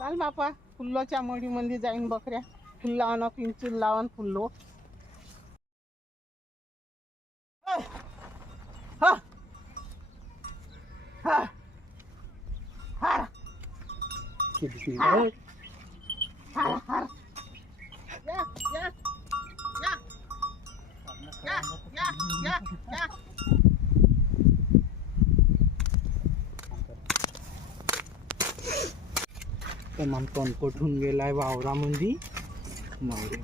चाल बापा फुल्लोच्या मडीमध्ये जाईन बकऱ्या फुल्लावन पिंचून लावून फुल्लो हा. हा. हा. हार, हार. या, या. या. या, या, तमाम होऊन गेलाय वावरामध्ये. नवरे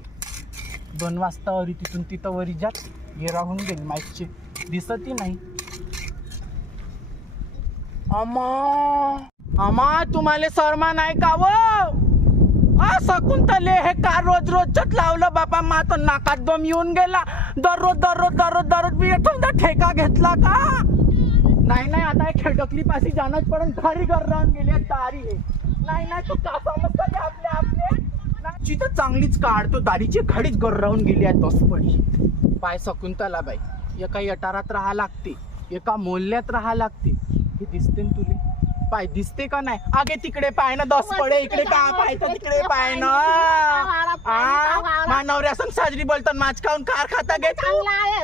दोन वाजता वरी तिथून तिथं वरी जात गेरा होऊन गेली. माईकची दिसतही नाही. अमा अमा तुम्हाला शर्मा नाही का व आ शकुंतले हे का रोज रोजच लावलं? बाबा मा तर नाकात दम येऊन गेला. दररोज दररोज दररोज दररोज मी एखादा ठेका घेतला का? नाही नाही आता हे खेडकली पाशी जाणंच पडून. घरी घर राहून गेली दारी हे. नाही नाही तू का समजता ते आपले आपले. नाही, चांगलीच काढतो दारीची घडीच घर राहून गेली आहे दसपडी पाय शकुंतला बाई. एका यटारात राहा लागते. एका मोल्यात राहा लागते. हे दिसते ना तुले? पाय दिसते का नाही? आगे तिकडे पाय ना दस पडे इकडे का पाय तर तिकडे पाय ना. मा नवऱ्या संग साजरी बोलतात माच खाऊन कार खाता चांगला आहे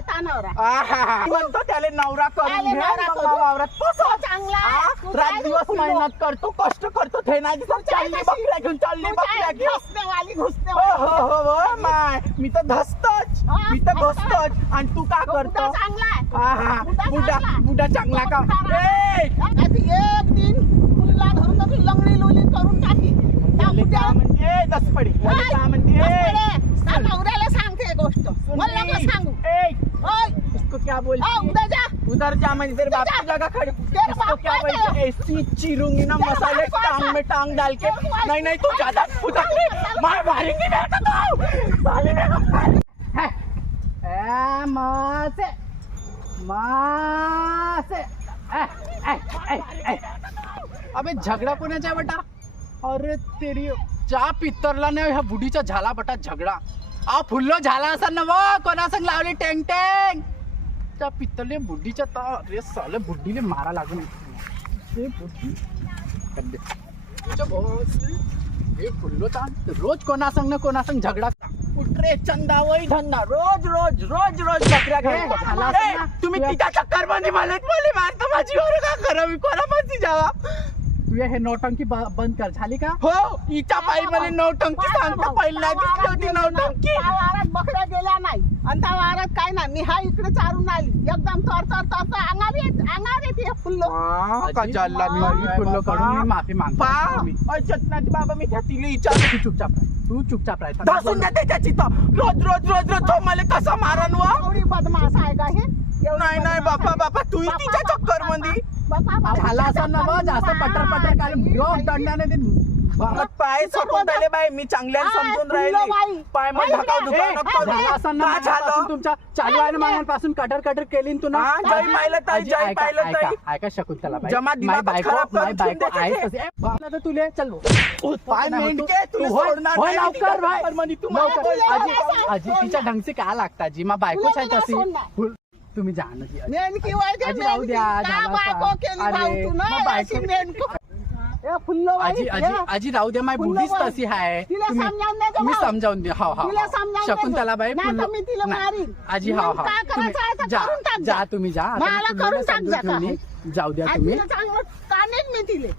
आहा. म्हणतो त्याला नवरा करून त्याले नवरा मग करून. वावरात चांगला आहे. आ, तू रात काय दिवस? मेहनत करतो कष्ट करतो ते नाही दिसत चालली कशी? बकऱ्या घेऊन चालली बकऱ्या घेऊन. हो हो हो हो माय मी तर धसतच. हा, मी तर धसतच. घसतच आणि तू का करतो? चांगला आहे. आहा बुड्ढा बुडा. बुडा चांगला का? ए! एक दिन मुलीला धरून तर ती लंगडी लुली करून टाकी त्या त्याले बुड्या- का म्हणते? दसपडी त्याले का म्हणते सांगते गोष्ट. मला नको सांगू. ए ओय, इसको क्या बोलती? उद्या जा. उधर जा म्हणजे तेरे बाप की जा। जगह खड़ी तेरे इसको बाप क्या का बोलते? ऐसी चीरूंगी ना तेरे मसाले का टांग? में टांग डाल के. तेरे बाप नहीं नहीं तू ज्यादा उधर नहीं मार मारेंगी मैं तो तू? साले में ए मां से मां से ए ए ए ए. अबे झगडा कोणाचा आहे बेटा? अरे तेरी चा पित्तरला नाही ह्या बुढीचा झाला बटा झगडा. आ फुल्लो झाला असा ना व कोणा संग लावली टेंग टेंग? त्या पित्तले बुड्डीच्या ता अरे साले बुड्डीले मारा लागून. ते. तुझ्या ने हे फुल्लो ता रोज कोणा संग ना कोणा संग झगडा. उठरे चंदा वही धंदा. रोज रोज रोज रोज बकऱ्या ए, झाला ना? तुम्ही तिच्या चक्करमध्ये मला मला मारता. माझी वर का करा मी कोणापाशी जावा? तुझ्या हे नौटंकी ब- बंद कर। झाली का हो हिच्या पायी मला नौटंकी सांगता पहिला दिसली होती त्या वारात बकऱ्या गेल्या नाही. आणि त्या वारात काय नाही मी हा इकडे चारून आली. एकदम तर तर तर तर अंगावर येत अंगावर येते हे फुल्लो का मी फुल्लो काढून मी माफी मागतो. पा. चटनाची बाबा मी त्या तिला तू चुपचाप राह. तू चुपचाप राह. धसून रोज रोज रोज रोज तो मला कसा मारन व? एवढी बदमाश आहे का हे? एवढी नाही नाही बदमाश बापा आहे. बापा तू तिच्या चक्करमध्ये झाला असं ना बा जास्त पटर पटर बाई. दंडाने ते पाय सोडून राहिले बाई मी चांगल्या समजून राहिली. पाय मग दुकान झाला झालं? तुमच्या चालू आहे ना महिन्यांपासून कटर कटर केली तू ना? जय मायला ताई, आजी, जय ऐका, ताई. शकुंतला बाई. जमा बायको खराब आहे. तुले चल पाय मेंढके, तुला तू होय सोडणार होय नाही, लवकर तिच्या भाई. चक्करमध्ये तू मला लवकर. बोलला आजी तिच्या. ढंगसे काय लागतात जी मा बायकोच आहे तशी. तुम्ही जा ना जी, आजी. राहू द्या, झालं बायको असं. केली अरे, भाऊ तू ना मग बायको- अशी मेंढकी. ए, फुल्लो बाई, आजी ये. आजी आजी राहू द्या माय बुद्धीच. तशी आहे तिला तुम्ही- समजावून मी भाऊ. समजावून दे हो हो तिला हो. शकुंतला बाई नाही तर फुल्लो- मी तिला नाही. मारीन. आजी मग हा हा करायचं आहे तर जा करून टाक जा जा. तुम्ही जा आता मला मी करून टाक समजून जा ठेवली. का? जाऊ द्या तुम्ही चांगलं मी तिले